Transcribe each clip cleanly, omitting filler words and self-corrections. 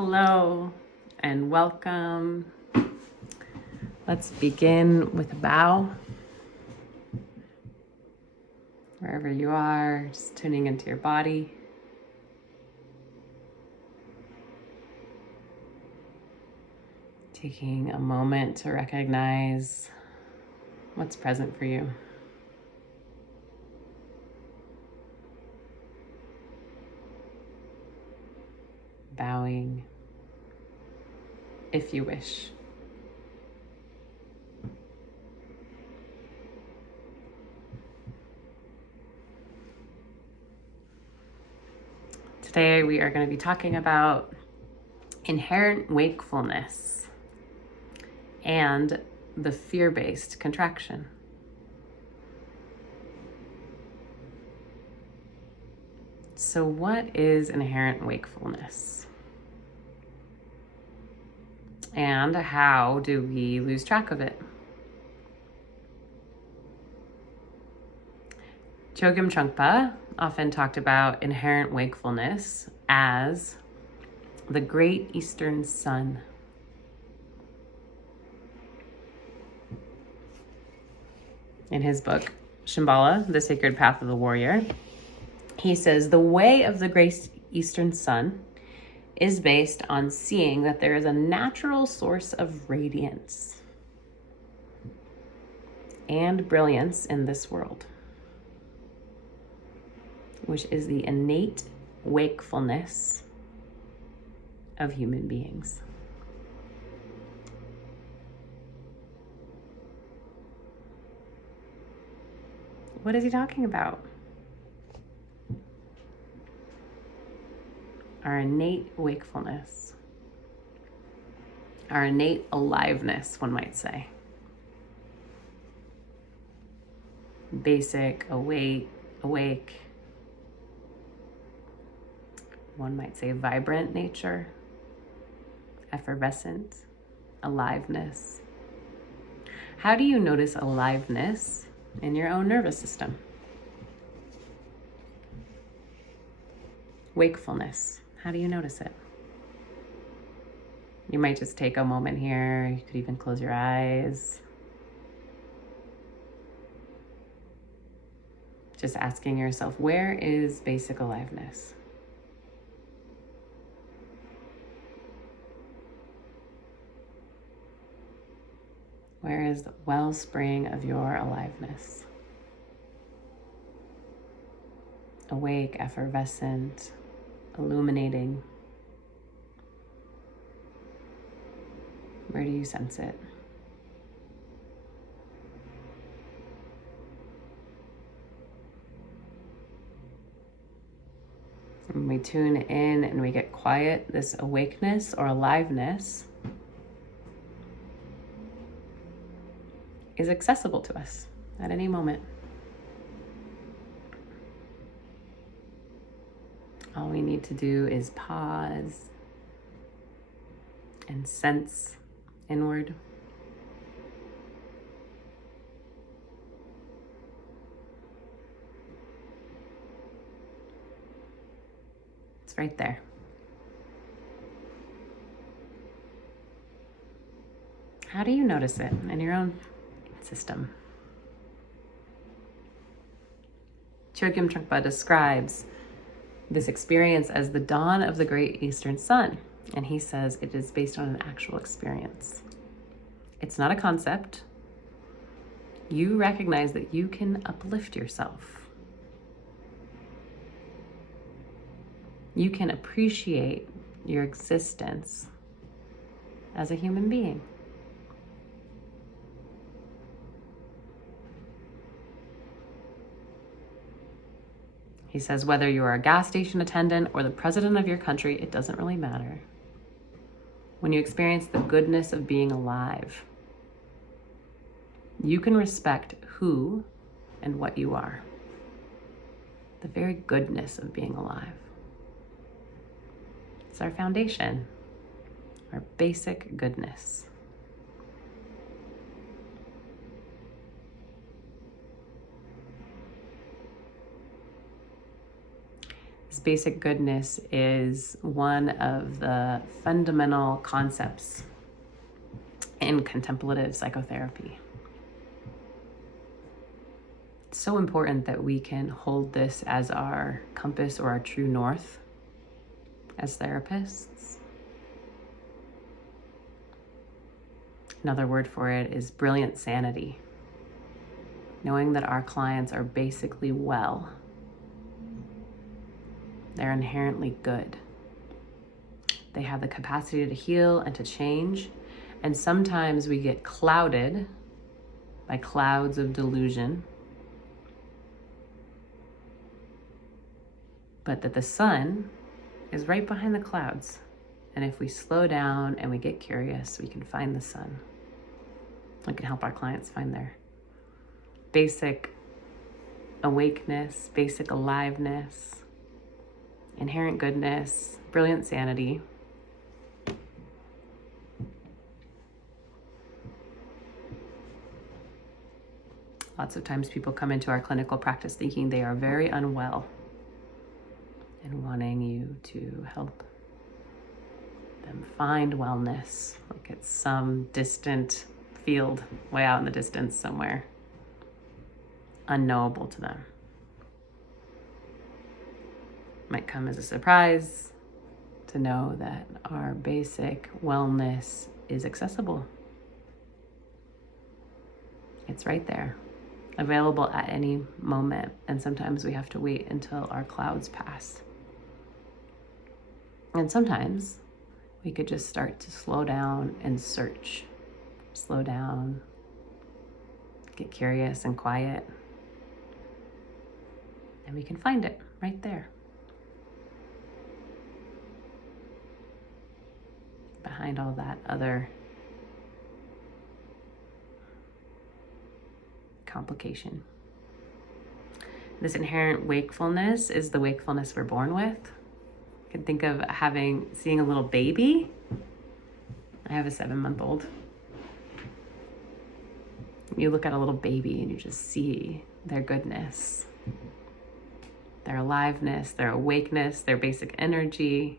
Hello and welcome. Let's begin with a bow. Wherever you are, just tuning into your body. Taking a moment to recognize what's present for you. Bowing if you wish. Today we are going to be talking about inherent wakefulness and the fear-based contraction. So what is inherent wakefulness? And how do we lose track of it? Chogyam Trungpa often talked about inherent wakefulness as the great eastern sun. In his book, Shambhala, The Sacred Path of the Warrior, he says, the way of the great eastern sun is based on seeing that there is a natural source of radiance and brilliance in this world, which is the innate wakefulness of human beings. What is he talking about? Our innate wakefulness, our innate aliveness, one might say. Basic, awake, one might say vibrant nature, effervescent, aliveness. How do you notice aliveness in your own nervous system? Wakefulness. How do you notice it? You might just take a moment here. You could even close your eyes. Just asking yourself, where is basic aliveness? Where is the wellspring of your aliveness? Awake, effervescent, illuminating. Where do you sense it? When we tune in and we get quiet, this awakeness or aliveness is accessible to us at any moment. All we need to do is pause and sense inward. It's right there. How do you notice it in your own system? Chogyam Trungpa describes this experience as the dawn of the great eastern sun. And he says it is based on an actual experience. It's not a concept. You recognize that you can uplift yourself. You can appreciate your existence as a human being. He says, whether you are a gas station attendant or the president of your country, it doesn't really matter. When you experience the goodness of being alive, you can respect who and what you are. The very goodness of being alive. It's our foundation, our basic goodness. basic goodness is one of the fundamental concepts in contemplative psychotherapy. It's so important that we can hold this as our compass or our true north as therapists. Another word for it is brilliant sanity. Knowing that our clients are basically well. They're inherently good. They have the capacity to heal and to change. And sometimes we get clouded by clouds of delusion. But that the sun is right behind the clouds. And if we slow down and we get curious, we can find the sun. We can help our clients find their basic awakeness, basic aliveness, inherent goodness, brilliant sanity. Lots of times people come into our clinical practice thinking they are very unwell and wanting you to help them find wellness, like it's some distant field way out in the distance somewhere, unknowable to them. Might come as a surprise to know that our basic wellness is accessible. It's right there, available at any moment, and sometimes we have to wait until our clouds pass. And sometimes we could just start to slow down and search. Slow down, get curious and quiet, and we can find it right there. Behind all that other complication. This inherent wakefulness is the wakefulness we're born with. You can think of seeing a little baby. I have a 7-month-old. You look at a little baby and you just see their goodness, their aliveness, their awakeness, their basic energy.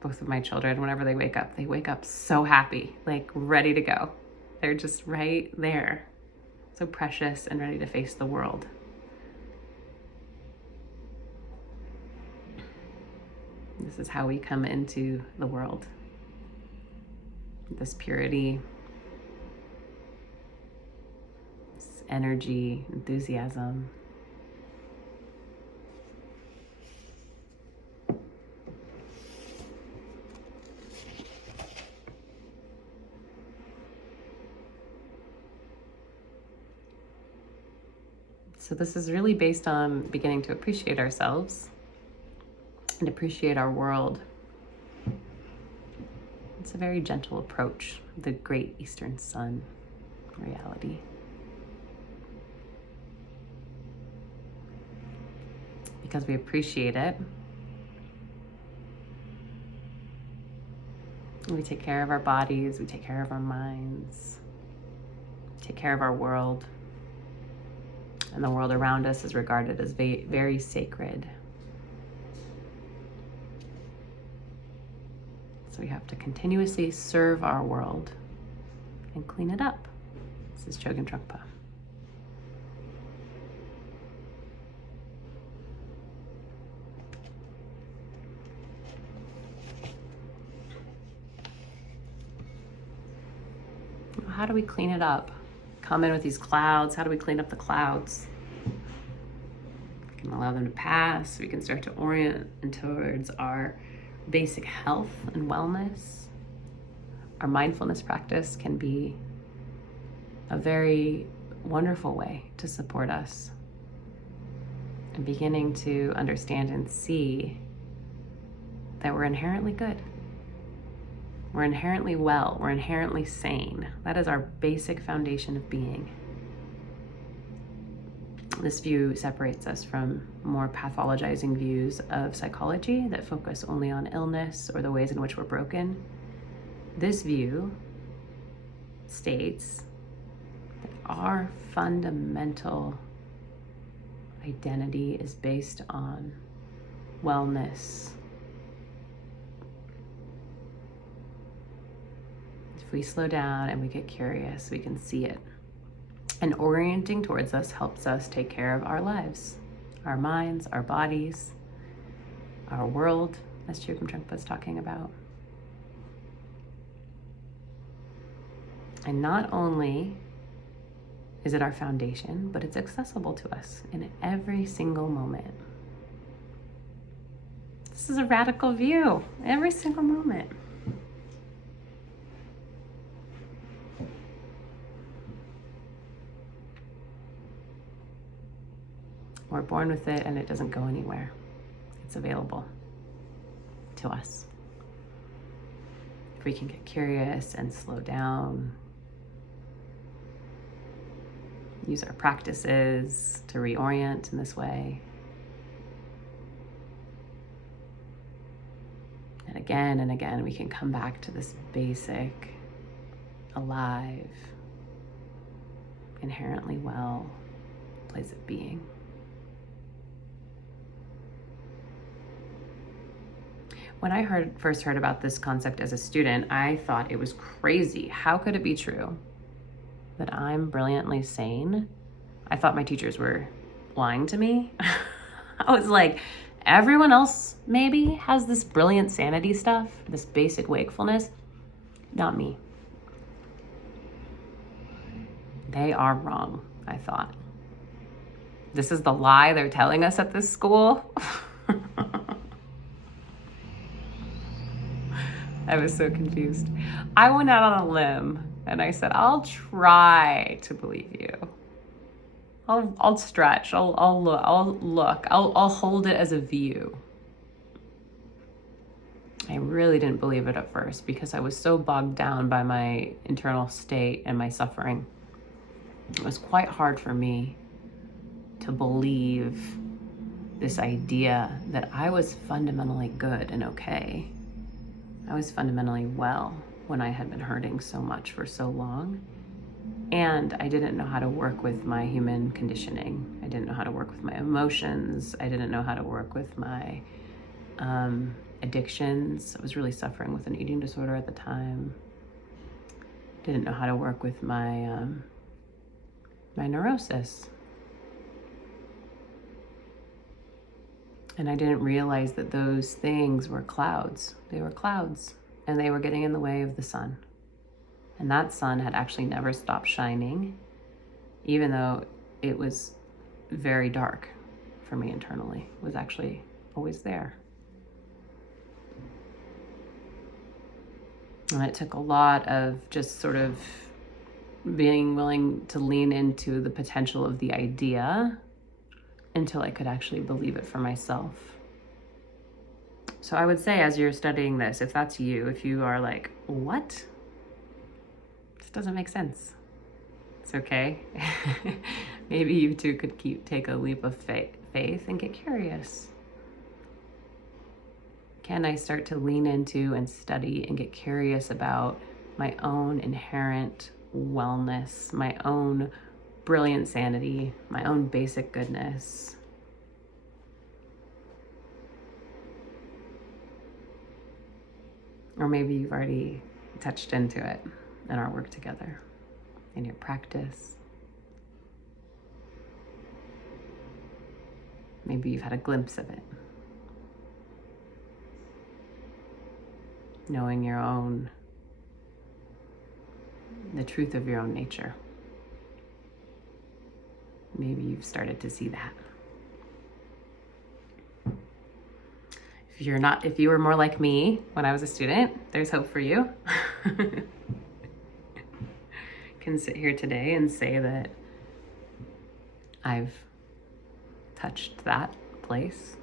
Both of my children, whenever they wake up so happy, like ready to go. They're just right there, so precious and ready to face the world. This is how we come into the world. This purity, this energy, enthusiasm. So this is really based on beginning to appreciate ourselves and appreciate our world. It's a very gentle approach, the great Eastern Sun reality. Because we appreciate it, we take care of our bodies, we take care of our minds, take care of our world, and the world around us is regarded as very sacred. So we have to continuously serve our world and clean it up. This is Chogyam Trungpa. How do we clean it up? Come in with these clouds. How do we clean up the clouds? We can allow them to pass. We can start to orient towards our basic health and wellness. Our mindfulness practice can be a very wonderful way to support us in beginning to understand and see that we're inherently good. We're inherently well. We're inherently sane. That is our basic foundation of being. This view separates us from more pathologizing views of psychology that focus only on illness or the ways in which we're broken. This view states that our fundamental identity is based on wellness. If we slow down and we get curious, we can see it. And orienting towards us helps us take care of our lives, our minds, our bodies, our world, as Chogyam Trungpa is talking about. And not only is it our foundation, but it's accessible to us in every single moment. This is a radical view, every single moment. We're born with it and it doesn't go anywhere. It's available to us. If we can get curious and slow down, use our practices to reorient in this way. And again, we can come back to this basic, alive, inherently well place of being. When I first heard about this concept as a student, I thought it was crazy. How could it be true that I'm brilliantly sane? I thought my teachers were lying to me. I was like, everyone else maybe has this brilliant sanity stuff, this basic wakefulness. Not me. They are wrong, I thought. This is the lie they're telling us at this school. I was so confused. I went out on a limb and I said, I'll try to believe you. I'll stretch. I'll look. I'll hold it as a view. I really didn't believe it at first because I was so bogged down by my internal state and my suffering. It was quite hard for me to believe this idea that I was fundamentally good and okay. I was fundamentally well when I had been hurting so much for so long. And I didn't know how to work with my human conditioning. I didn't know how to work with my emotions. I didn't know how to work with my addictions. I was really suffering with an eating disorder at the time. Didn't know how to work with my my neurosis. And I didn't realize that those things were clouds. They were clouds, and they were getting in the way of the sun. And that sun had actually never stopped shining, even though it was very dark for me internally. It was actually always there. And it took a lot of just sort of being willing to lean into the potential of the idea until I could actually believe it for myself. So I would say, as you're studying this, if that's you, if you are like, what? This doesn't make sense. It's okay. Maybe you too could take a leap of faith and get curious. Can I start to lean into and study and get curious about my own inherent wellness, my own brilliant sanity, my own basic goodness? Or maybe you've already touched into it in our work together, in your practice. Maybe you've had a glimpse of it. Knowing the truth of your own nature. Maybe you've started to see that. If you were more like me when I was a student, there's hope for you. Can sit here today and say that I've touched that place.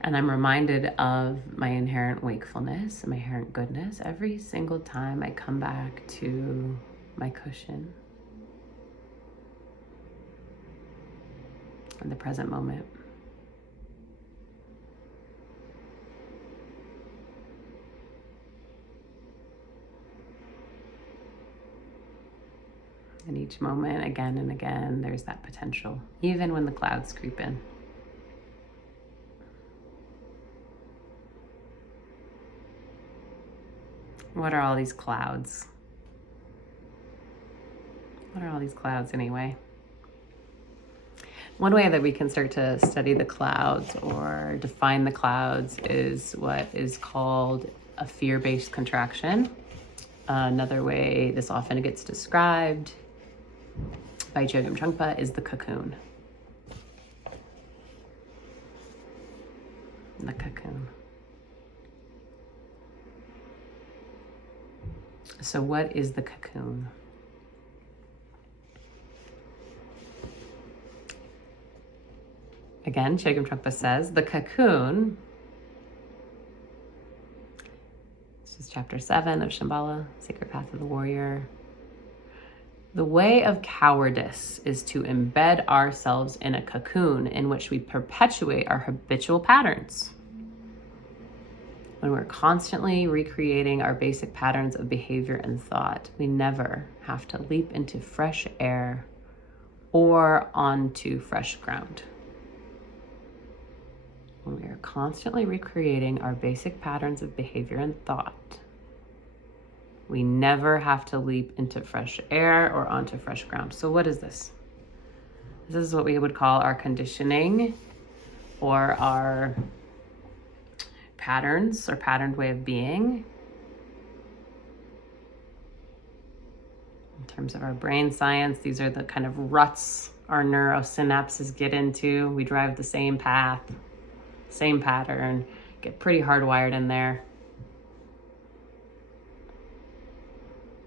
And I'm reminded of my inherent wakefulness and my inherent goodness every single time I come back to my cushion in the present moment. In each moment, again and again, there's that potential, even when the clouds creep in. What are all these clouds? What are all these clouds anyway? One way that we can start to study the clouds or define the clouds is what is called a fear-based contraction. Another way this often gets described by Chogyam Trungpa is the cocoon. The cocoon. So what is the cocoon? Again, Chogyam Trungpa says, the cocoon, this is chapter 7 of Shambhala, Sacred Path of the Warrior. The way of cowardice is to embed ourselves in a cocoon in which we perpetuate our habitual patterns. When we're constantly recreating our basic patterns of behavior and thought, we never have to leap into fresh air or onto fresh ground. When we are constantly recreating our basic patterns of behavior and thought, we never have to leap into fresh air or onto fresh ground. So what is this? This is what we would call our conditioning or our patterns or patterned way of being. In terms of our brain science, these are the kind of ruts our neurosynapses get into. We drive the same path, same pattern, get pretty hardwired in there.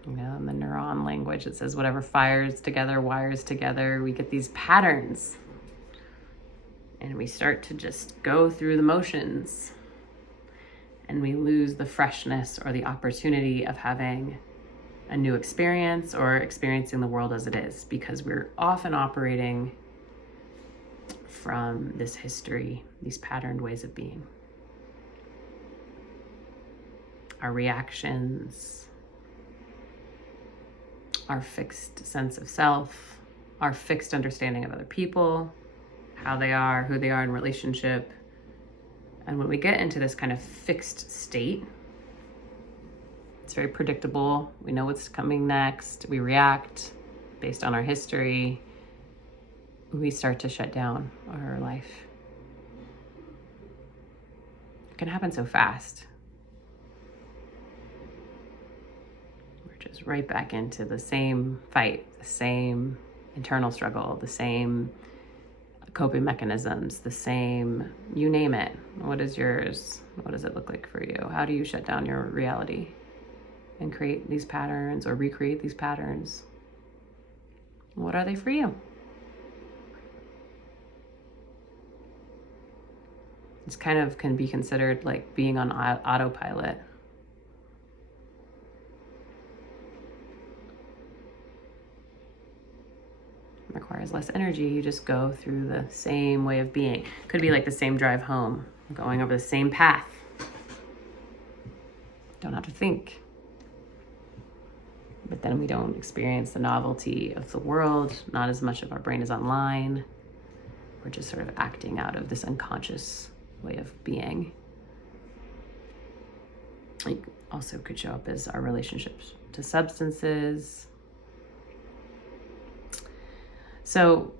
You know, in the neuron language, it says whatever fires together, wires together. We get these patterns and we start to just go through the motions and we lose the freshness or the opportunity of having a new experience or experiencing the world as it is, because we're often operating from this history, these patterned ways of being. Our reactions, our fixed sense of self, our fixed understanding of other people, how they are, who they are in relationship. And when we get into this kind of fixed state, it's very predictable. We know what's coming next. We react based on our history. We start to shut down our life. It can happen so fast. We're just right back into the same fight, the same internal struggle, the same coping mechanisms, the same, you name it. What is yours? What does it look like for you? How do you shut down your reality and create these patterns or recreate these patterns? What are they for you? This kind of can be considered like being on autopilot. It requires less energy. You just go through the same way of being. Could be like the same drive home, going over the same path. Don't have to think. But then we don't experience the novelty of the world. Not as much of our brain is online. We're just sort of acting out of this unconscious way of being. It also could show up as our relationships to substances. So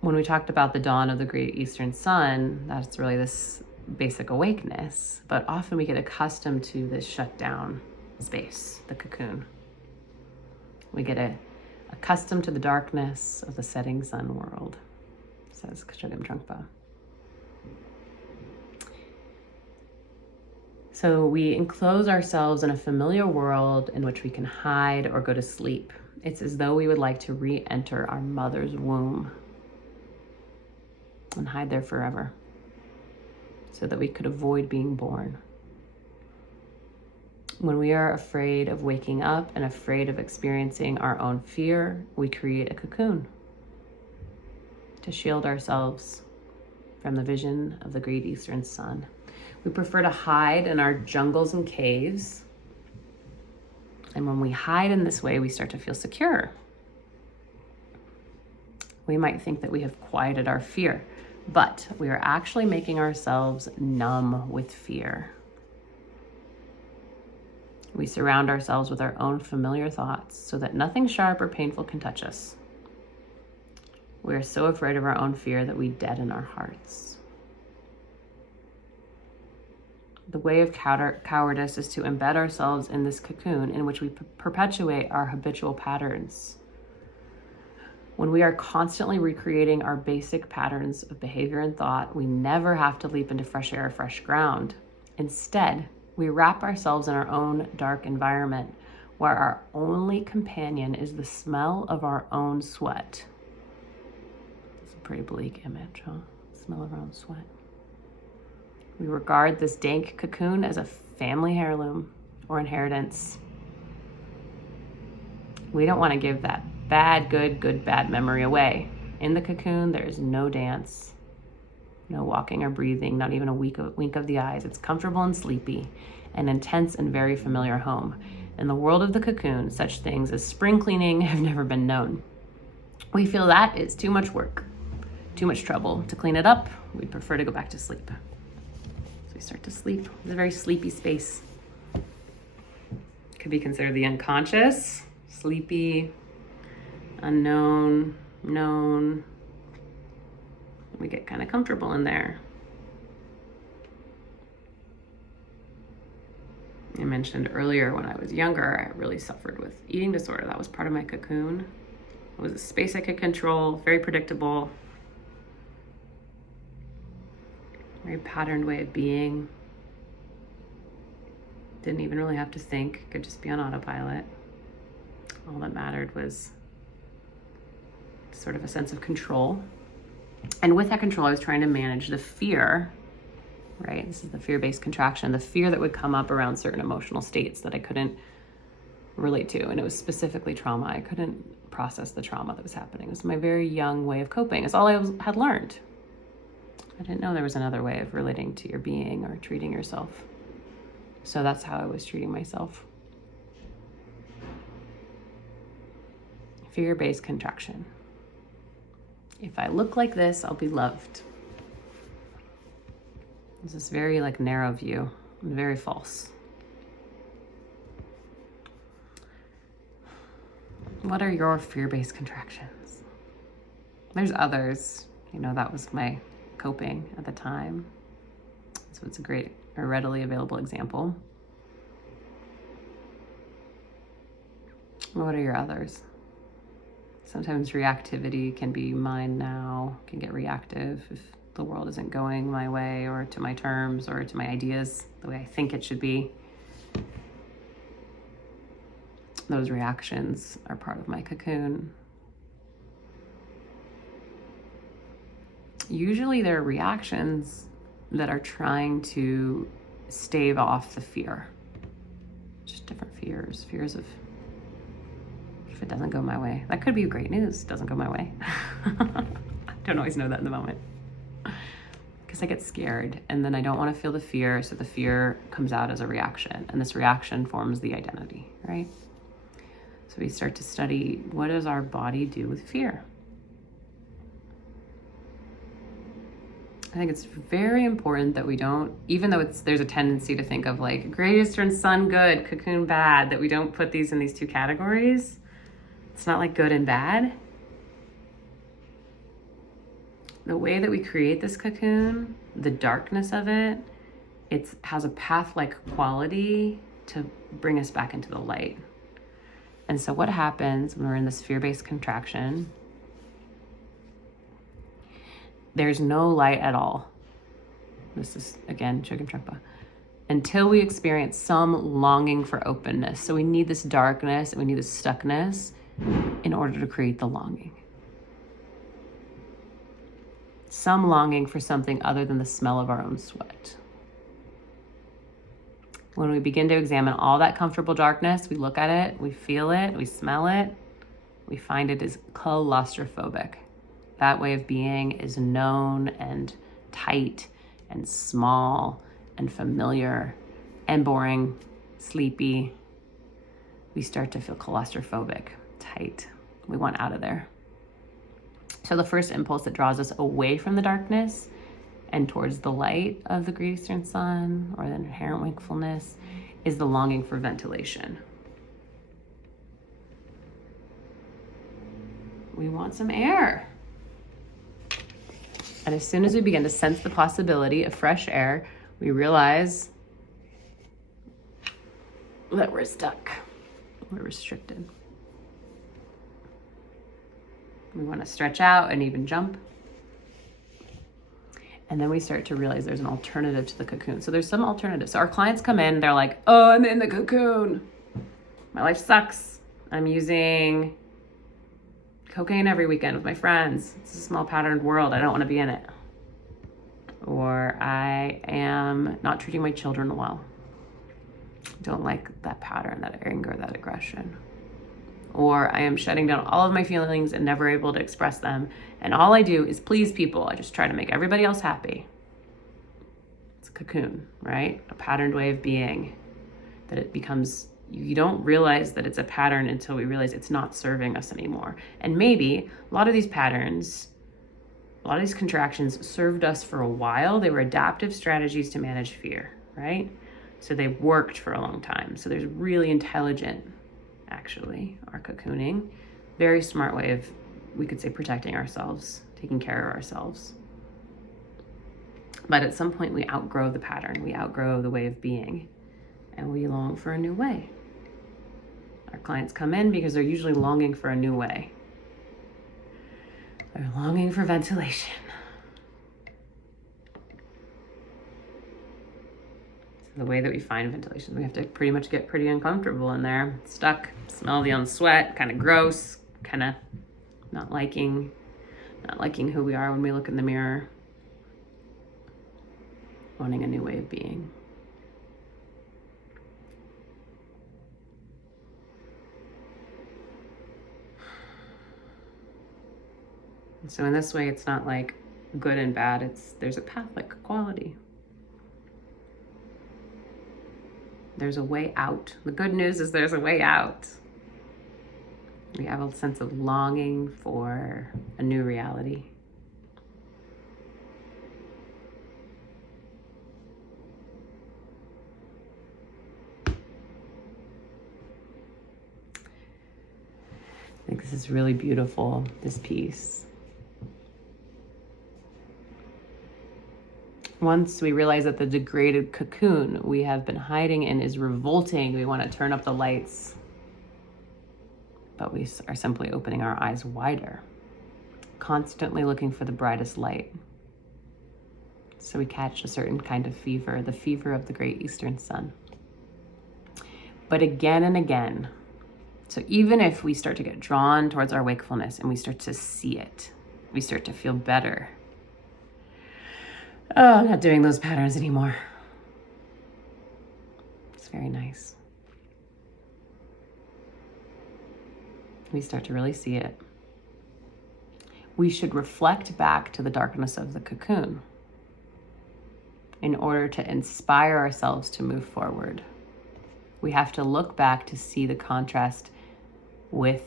when we talked about the dawn of the great eastern sun, that's really this basic awakeness, but often we get accustomed to this shut down space, the cocoon. We get accustomed to the darkness of the setting sun world, says Chogyam Trungpa. So we enclose ourselves in a familiar world in which we can hide or go to sleep. It's as though we would like to re-enter our mother's womb and hide there forever so that we could avoid being born. When we are afraid of waking up and afraid of experiencing our own fear, we create a cocoon to shield ourselves from the vision of the great eastern sun. We prefer to hide in our jungles and caves. And when we hide in this way, we start to feel secure. we might think that we have quieted our fear, but we are actually making ourselves numb with fear. We surround ourselves with our own familiar thoughts so that nothing sharp or painful can touch us. We are so afraid of our own fear that we deaden our hearts. The way of cowardice is to embed ourselves in this cocoon in which we perpetuate our habitual patterns. When we are constantly recreating our basic patterns of behavior and thought, we never have to leap into fresh air or fresh ground. Instead, we wrap ourselves in our own dark environment where our only companion is the smell of our own sweat. It's a pretty bleak image, huh? Smell of our own sweat. We regard this dank cocoon as a family heirloom or inheritance. We don't want to give that bad, good, bad memory away. In the cocoon, there is no dance, no walking or breathing, not even a wink of the eyes. It's comfortable and sleepy, an intense and very familiar home. In the world of the cocoon, such things as spring cleaning have never been known. We feel that is too much work, too much trouble. To clean it up, we'd prefer to go back to sleep. So we start to sleep. It's a very sleepy space. Could be considered the unconscious, sleepy, unknown, known. We get kind of comfortable in there. I mentioned earlier when I was younger, I really suffered with eating disorder. That was part of my cocoon. It was a space I could control, very predictable, very patterned way of being. Didn't even really have to think, could just be on autopilot. All that mattered was sort of a sense of control. And with that control, I was trying to manage the fear, right? This is the fear-based contraction, the fear that would come up around certain emotional states that I couldn't relate to. And it was specifically trauma. I couldn't process the trauma that was happening. It was my very young way of coping. It's all I had learned. I didn't know there was another way of relating to your being or treating yourself. So that's how I was treating myself. Fear-based contraction. If I look like this, I'll be loved. It's this very narrow view, very false. What are your fear-based contractions? There's others. That was my coping at the time. So it's a readily available example. What are your others? Sometimes reactivity can be mine now, can get reactive if the world isn't going my way or to my terms or to my ideas the way I think it should be. Those reactions are part of my cocoon. Usually they're reactions that are trying to stave off the fear. Just different fears. Fears of if it doesn't go my way. That could be great news. It doesn't go my way. I don't always know that in the moment. Because I get scared and then I don't want to feel the fear. So the fear comes out as a reaction. And this reaction forms the identity, right? So we start to study, what does our body do with fear? I think it's very important that we don't, even though there's a tendency to think of Great Eastern Sun good, cocoon bad, that we don't put these in these two categories. It's not good and bad. The way that we create this cocoon, the darkness of it, it has a path-like quality to bring us back into the light. And so what happens when we're in this fear-based contraction? There's no light at all. This is, again, Chogyam Trungpa. Until we experience some longing for openness. So we need this darkness and we need this stuckness in order to create the longing. Some longing for something other than the smell of our own sweat. When we begin to examine all that comfortable darkness, we look at it, we feel it, we smell it, we find it is claustrophobic. That way of being is known and tight and small and familiar and boring, sleepy. We start to feel claustrophobic, tight. We want out of there. So the first impulse that draws us away from the darkness and towards the light of the great eastern sun, or the inherent wakefulness, is the longing for ventilation. We want some air. And as soon as we begin to sense the possibility of fresh air, we realize that we're stuck, we're restricted. We want to stretch out and even jump. And then we start to realize there's an alternative to the cocoon. So there's some alternatives. So our clients come in, they're like, oh, I'm in the cocoon. My life sucks. I'm using cocaine every weekend with my friends. It's a small patterned world. I don't want to be in it. Or I am not treating my children well. Don't like that pattern, that anger, that aggression. Or I am shutting down all of my feelings and never able to express them. And all I do is please people. I just try to make everybody else happy. It's a cocoon, right? A patterned way of being. That it becomes, you don't realize that it's a pattern until we realize it's not serving us anymore. And maybe a lot of these patterns, a lot of these contractions served us for a while. They were adaptive strategies to manage fear, right? So they worked for a long time. So there's really intelligent, actually, our cocooning. Very smart way of, we could say, protecting ourselves, taking care of ourselves. But at some point we outgrow the pattern, we outgrow the way of being, and we long for a new way. Our clients come in because they're usually longing for a new way. They're longing for ventilation. The way that we find ventilation, we have to pretty much get pretty uncomfortable in there, stuck, smell the own sweat, kind of gross, kind of not liking who we are when we look in the mirror, wanting a new way of being. And so in this way, it's not like good and bad, there's a path like quality. There's a way out. The good news is there's a way out. We have a sense of longing for a new reality. I think this is really beautiful, this piece. Once we realize that the degraded cocoon we have been hiding in is revolting, we want to turn up the lights. But we are simply opening our eyes wider, constantly looking for the brightest light. So we catch a certain kind of fever, the fever of the great eastern sun. But again and again, so even if we start to get drawn towards our wakefulness and we start to see it, we start to feel better. Oh, I'm not doing those patterns anymore. It's very nice. We start to really see it. We should reflect back to the darkness of the cocoon in order to inspire ourselves to move forward. We have to look back to see the contrast with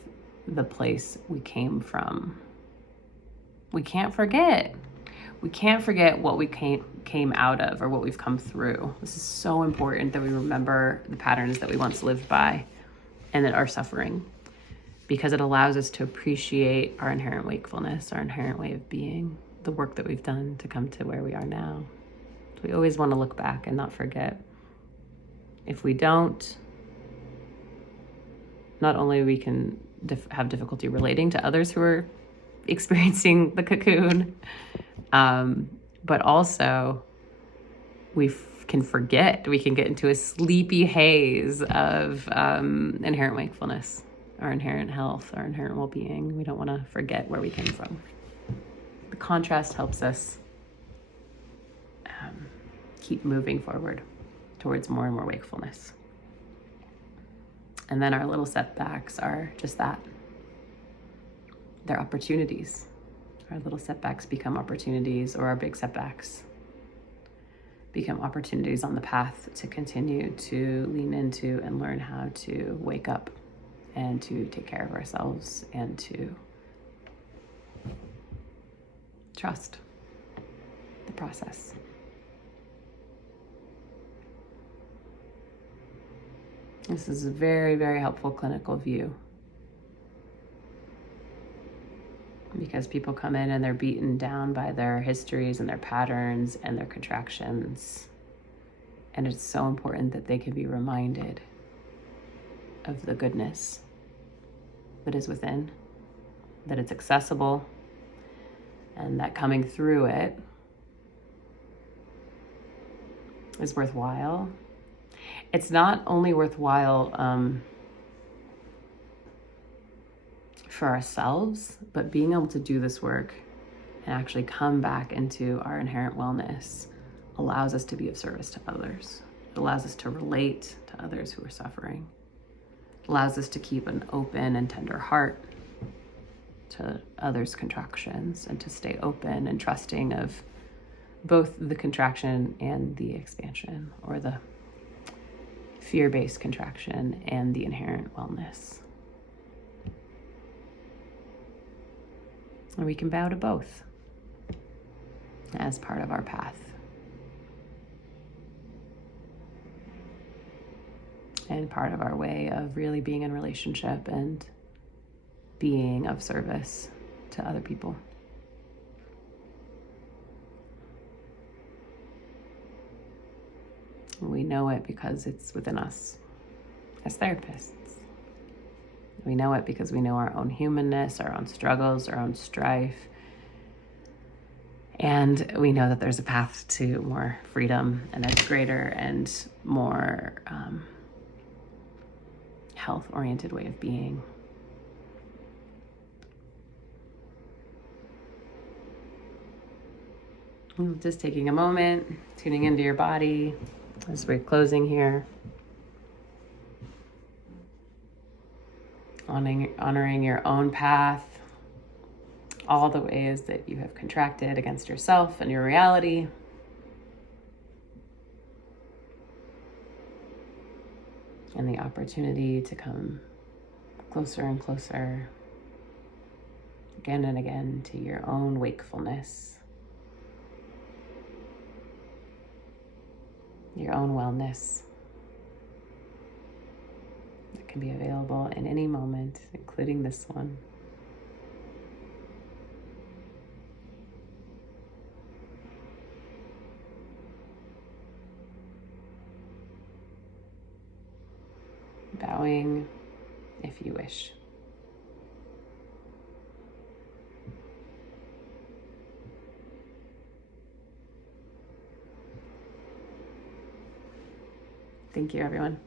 the place we came from. We can't forget. We can't forget what we came out of or what we've come through. This is so important that we remember the patterns that we once lived by and that are suffering, because it allows us to appreciate our inherent wakefulness, our inherent way of being, the work that we've done to come to where we are now. So we always want to look back and not forget. If we don't, not only we can have difficulty relating to others who are experiencing the cocoon, but also we can forget. We can get into a sleepy haze of inherent wakefulness, our inherent health, our inherent well-being. We don't want to forget where we came from. The contrast helps us keep moving forward towards more and more wakefulness. And then our little setbacks are just that. They're opportunities. Our little setbacks become opportunities, or our big setbacks become opportunities on the path to continue to lean into and learn how to wake up and to take care of ourselves and to trust the process. This is a very, very helpful clinical view, because people come in and they're beaten down by their histories and their patterns and their contractions. And it's so important that they can be reminded of the goodness that is within, that it's accessible, and that coming through it is worthwhile. It's not only worthwhile for ourselves, but being able to do this work and actually come back into our inherent wellness allows us to be of service to others. It allows us to relate to others who are suffering. It allows us to keep an open and tender heart to others' contractions, and to stay open and trusting of both the contraction and the expansion, or the fear-based contraction and the inherent wellness. And we can bow to both as part of our path. And part of our way of really being in relationship and being of service to other people. We know it because it's within us as therapists. We know it because we know our own humanness, our own struggles, our own strife. And we know that there's a path to more freedom and a greater and more health-oriented way of being. Just taking a moment, tuning into your body as we're closing here. Honoring your own path, all the ways that you have contracted against yourself and your reality. And the opportunity to come closer and closer, again and again, to your own wakefulness, your own wellness that can be available in any moment, including this one. Bowing if you wish. Thank you, everyone.